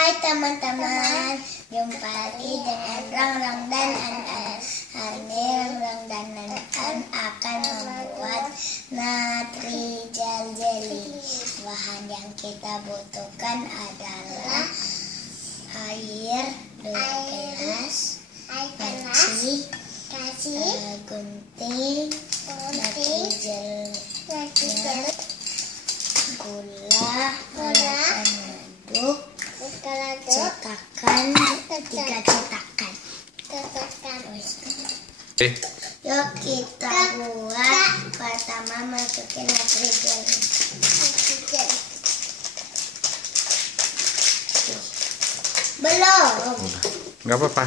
Hai teman-teman, jumpa lagi dengan Rang dan An. Hari ini Rang dan An akan membuat natrijel jelly. Bahan yang kita butuhkan adalah air 2 gelas, gunting, natrijel, gula, aduk, cetakan 3 cetakan. Yuk kita buat. Pertama masukin natrijel. Belum. Nggak apa-apa.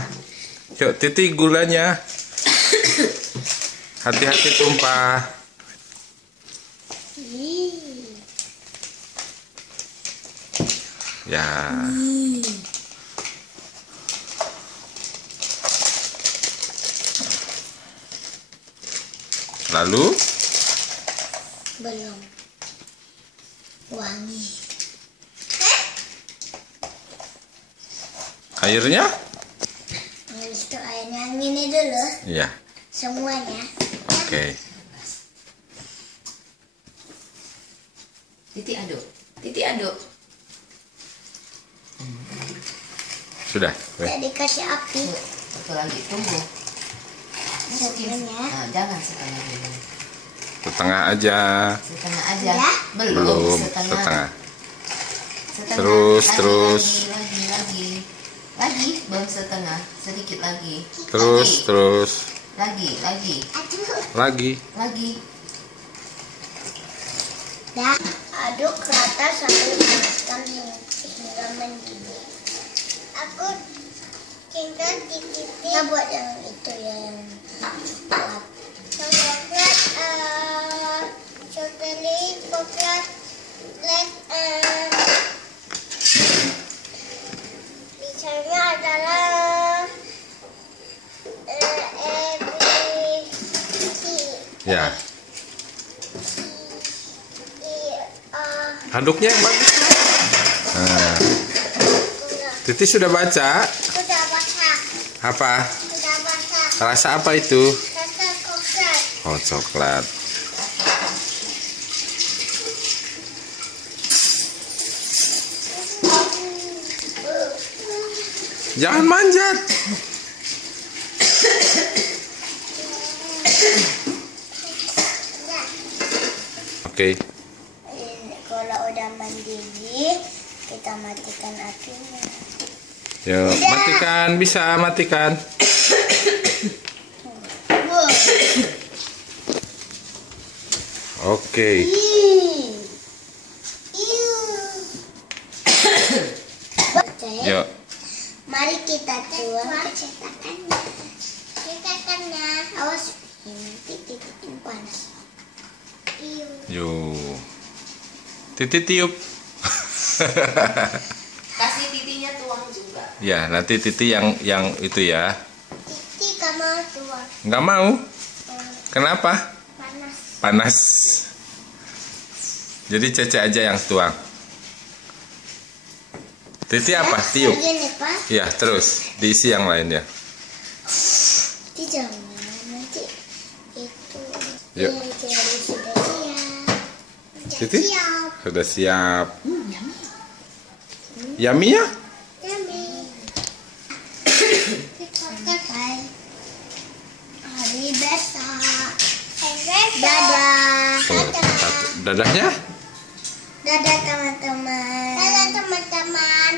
Yuk titik gulanya. Hati-hati tumpah. Ya. Lalu? Belum. Wangi. Airnya? Habis itu airnya yang ini dulu. Iya. Semuanya. Oke. Titik aduk. Titik aduk. Sudah. Tidak dikasih api. Satu lagi, tunggu. Setengahnya. Nah, jangan setengah dulu. Setengah aja. Setengah aja. Ya? Belum. Setengah. Setengah. Setengah. Terus, Lagi, terus. Lagi, belum setengah. Sedikit lagi. Terus, Lagi. terus. Lagi. Aduh. Lagi. Dah. Aduk rata sampai pastikan hingga mendidih. Aku tinggal di titik. Kita buat yang itu ya, yang buat. Coklat, misalnya adalah ABC. Ya. Aduknya yang bagus. Nah. Titi sudah baca. Sudah basah. Apa? Sudah basah. Rasa apa itu? Rasa coklat. Oh, coklat. Jangan manjat. Oke. Kalau udah mendidih, kita matikan apinya. Yuk, matikan. Bisa matikan. Oke. Yuk. Mari kita tuang ke cetakannya. Cetakannya. Awas, ini titik panas. Yuk. Titi tiup. Kasih titinya tuang juga. Ya, nanti Titi yang itu ya. Titik kamu tuang. Nggak mau. Kenapa? Panas. Panas. Jadi Cece aja yang tuang. Titi apa? Tiup. Begini, Pak. Ya, terus diisi yang lain ya. Jangan nanti itu. Yuk. Jadi sudah siap. Titi? Siap. Sudah siap. Yummy ya? Yummy. Sampai hari besok. Dadah. Tuh, dadahnya? Dadah teman-teman. Dadah teman-teman.